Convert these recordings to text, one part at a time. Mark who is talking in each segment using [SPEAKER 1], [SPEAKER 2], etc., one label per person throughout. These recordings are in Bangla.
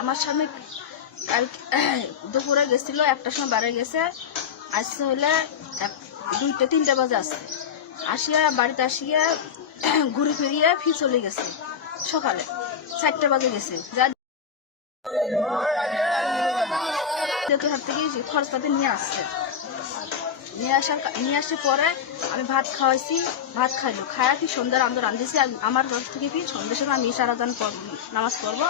[SPEAKER 1] আমার স্বামী কাল দুপুরে গেছিল, একটার সময় বাড়ি গেছে। আসছে হলে দুইটা, তিনটা বাজে আসছে আসিয়া বাড়িতে আসিয়া ঘুরে ফিরিয়ে ফি চলে গেছে, সকালে। চারটা বাজে গেছে। যা হাত থেকে খরচপাতি নিয়ে আসছে। নিয়ে আসার নিয়ে আসার পরে আমি ভাত খাওয়াইছি ভাত খাইলো। খায়া কি সন্ধ্যার আন্দোলন রান্ধেছি আমার ঘর থেকে কি সন্ধ্যার সময় আমি সারা দান নামাজ পড়ব।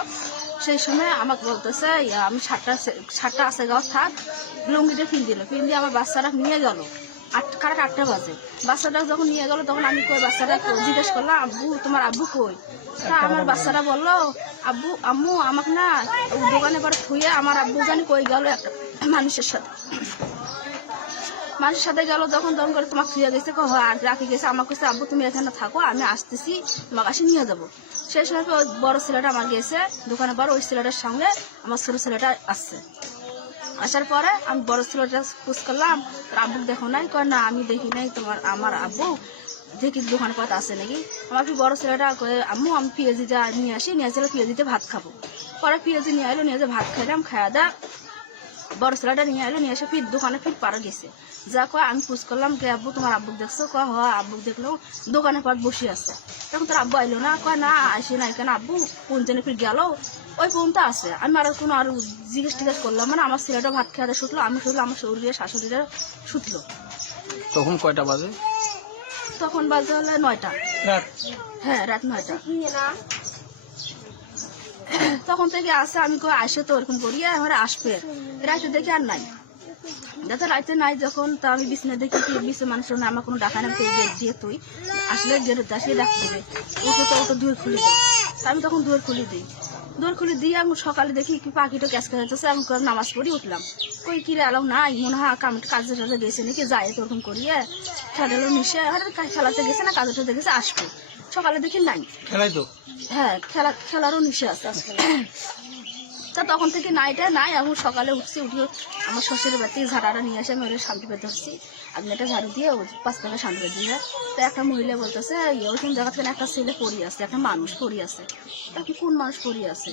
[SPEAKER 1] সেই সময় আমাকে বলতেছে আমি সাতটা সাতটা আসে গাও থাক। লুঙ্গিটা ফিন দিল। ফিন দিয়ে আমার বাচ্চাটা নিয়ে গেল। আট কারেক্ট আটটা বাজে। বাচ্চাটা যখন নিয়ে গেল তখন আমি কই বাচ্চাটা জিজ্ঞেস করলাম আব্বু তোমার আব্বু কই? তা আমার বাচ্চারা বলল আব্বু আম্মু আমাকে না দোকানে পরে থুয়ে আমার আব্বু জানি কই গেল একটা মানুষের সাথে। মানুষের সাথে গেল তখন তখন করে তোমাকে ফিরে গেছে কো, হয় রাখি গেছে। আমার কাছে আব্বু, তুমি এখানে থাকো, আমি আসতেছি, তোমাকে আসে নিয়ে যাব। সেই সময় ওই বড় ছেলেটা আমার গেছে, দোকানে বড় ওই ছেলেটার সঙ্গে আমার ছোট ছেলেটা আসছে আসার পরে আমি বড় ছেলেটা পুষ করলাম আব্বু দেখো নাই, কয়, না, আমি দেখি নাই তোমার, আমার আব্বু, দেখি দোকান পথ আছে নাকি? আমার বড় ছেলেটা আম্মু, আমি পেঁয়াজি যা নিয়ে আসি, নিয়ে আসলে পেঁয়াজিতে ভাত খাব। পরে পেঁয়াজি নিয়ে এলো, নিয়ে এসে ভাত খাইলাম খাওয়া দাওয়া বড় ছেলেটা নিয়ে এলো নিয়ে এসে ফির দোকানে ফির পাড়া গেছে। যা কয় আমি পুষ করলাম কে আব্বু তোমার আব্বু দেখছ? কয় হ আব্বু দেখল দোকানে পর বসে আছে। তখন তোর আব্বু আইলো না কয় না আসি না কেন আব্বু? কোন জন্য ফির গেল? ওই পর্যন্ত আছে। আমি আর কোনো আর জিজ্ঞেস টিজ্ঞেস করলাম মানে আমার ছেলেটা ভাত খেয়ে শুটলো আমি শুধু আমার শরীরে শাশুড়িরা শুটলো
[SPEAKER 2] তখন কয়টা বাজে?
[SPEAKER 1] তখন বাজে হলে নয়টা।
[SPEAKER 3] রাত।
[SPEAKER 1] হ্যাঁ রাত নয়টা। তখন থেকে আসে আমি কই আসে তো ওরকম করি আমার আসবে। রাইতে দেখি আর নাই। যাতে রাতে নাই যখন, তা আমি বিছনা দেখি কি বিছে মানুষের আমার কোনো ডাকা না দিয়ে তুই। আসলে গেরোতে আসলে ডাকতে হবে। ওকে তো ওটা দুয়ার খুলে তা আমি তখন দুয়ার খুলে দিই। দুয়ার খুলে দিয়ে আমি সকালে দেখি কি পাখিটা ক্যাচ করে যাচ্ছে আমি নামাজ পড়ি, উঠলাম। কই কিরে আলো নাই, মনে হয় কাম কাজে টাজে গেছে নাকি যায় তো ওরকম করিয়ে খেলালো মিশে হঠাৎ খেলাতে গেছে না কাজে টাজে গেছে আসবে। সকালে দেখি নাই
[SPEAKER 3] খেলাই তো?
[SPEAKER 1] হ্যাঁ খেলা খেলারও নিশে আছে তা তখন থেকে নাইটা নাই এখন সকালে উঠছি, উঠে আমার শ্বশুরের বাড়ি থেকে ঝাড়াটা নিয়ে আসে আমি ওটা শান্তি পেতে ধরছি আপনি একটা ঝাড়ু দিয়ে পাঁচ টাকা শান্তি পেতে দিয়ে তো একটা মহিলা বলতেছে ওইখানে জায়গা থেকে একটা ছেলে পড়ি আছে একটা মানুষ পড়ি আছে তা কি কোন মানুষ পড়ি আছে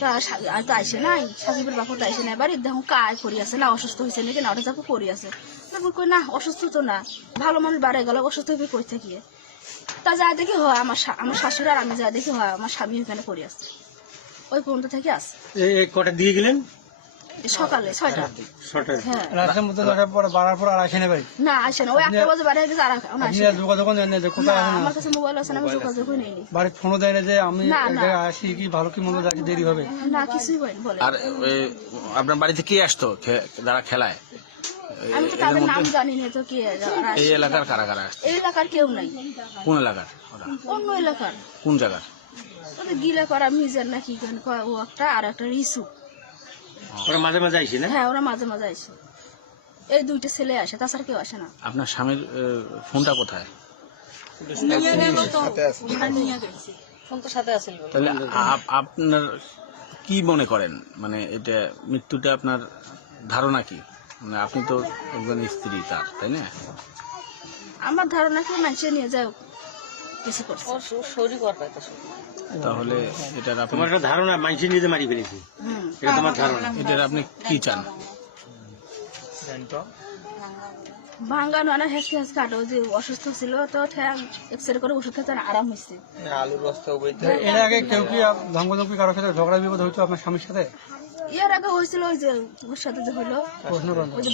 [SPEAKER 1] তা আর তো আইসে নাই, সাকিবের বাপু তো আইসে নাই। বাড়ি দেখুন কায় পড়ি আছে না, অসুস্থ হয়েছে নাকি? না, ওটা যাব পড়ি আছে তারপর কই, না, অসুস্থ তো না। ভালো মানুষ বাড়ে গেল, অসুস্থ হয়ে কই থাকিয়ে তা যা দেখি হয়, আমার আমার শাশুড়ি আর আমি যা দেখি হয়, আমার স্বামী ওখানে পড়ে আছে ওই পর্যন্ত থেকে আসে
[SPEAKER 3] এই এই কটা দিয়ে গেলেন?
[SPEAKER 1] সকালে ছয়টা।
[SPEAKER 3] ছটা
[SPEAKER 1] হ্যাঁ।
[SPEAKER 3] রাতের মধ্যে নটার পরে বাড়ার পর আর আসে না বাড়ি?
[SPEAKER 1] না আসে না। ওই একটা বাজে বাড়ি গেছে আর আসে
[SPEAKER 3] আর যোগাযোগ জানেন না যে কোথায় আসেন
[SPEAKER 1] আমার কাছে মোবাইল আছে না আমি যোগাযোগই নেইনি।
[SPEAKER 3] বাড়ির ফোনও দেয় না যে আমি আসি কি ভালো কি মন্দ দেরি হবে?
[SPEAKER 1] না কিছুই বলে
[SPEAKER 2] আর আপনার বাড়িতে কে আসতো যারা খেলায়?
[SPEAKER 1] আমি তো
[SPEAKER 2] এদের
[SPEAKER 1] তাদের নাম জানি না তো কি
[SPEAKER 2] এই এলাকার কারা কারা
[SPEAKER 1] এই এলাকার কেউ নাই।
[SPEAKER 2] কোন এলাকার?
[SPEAKER 1] অন্য এলাকার।
[SPEAKER 2] কোন জায়গার?
[SPEAKER 1] ওদের গিলা করা মিজান না কি ও একটা আর একটা রিসু।
[SPEAKER 3] ওরা মাঝে মাঝে আইসি না?
[SPEAKER 1] হ্যাঁ ওরা মাঝে মাঝে আসে এই দুইটা ছেলে আসে তাছাড়া কেউ আসে না।
[SPEAKER 2] আপনার স্বামীর ফোনটা কোথায়? তাহলে আপনার কি মনে করেন? মানে এটা মৃত্যুটা আপনার ধারণা কি? মানে আপনি তো একজন স্ত্রী তার তাই না?
[SPEAKER 1] আমার ধারণা কি মানুষে নিয়ে যায় কিছু করছে
[SPEAKER 2] তাহলে এটার আপনি
[SPEAKER 3] তোমার একটা ধারণা মানুষের নিজে মারি ফেলেছি।
[SPEAKER 1] হুম
[SPEAKER 3] এটা তোমার ধারণা।
[SPEAKER 2] এটার আপনি কি চান?
[SPEAKER 1] ভাঙ্গা নানা হেসকে হেসকে কাটো যে অসুস্থ ছিল তো ঠ্যাং এক্সরে করে ওষুধ খেতে আরাম হয়েছে
[SPEAKER 3] এর আগে কেউ কি ধঙ্গধঙ্কি কারোর সাথে ঝগড়া বিপদ হইতো আপনার স্বামীর সাথে?
[SPEAKER 1] ইয়ার আগে হয়েছিল ওই যে ওর সাথে যে
[SPEAKER 3] করুন।
[SPEAKER 1] ওই যে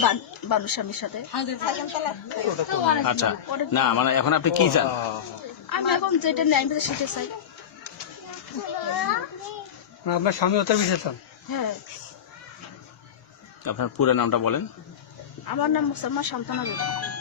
[SPEAKER 1] বানুর স্বামীর সাথে।
[SPEAKER 2] আচ্ছা না মানে এখন আপনি কি চান?
[SPEAKER 1] আমি এখন যেটা ন্যায় পেতে সেটা চাই।
[SPEAKER 3] আপনার স্বামী হতে বিষয়
[SPEAKER 1] হ্যাঁ।
[SPEAKER 2] আপনার পুরো নামটা বলেন।
[SPEAKER 1] আমার নাম মুসলমান শান্তনা বেগম।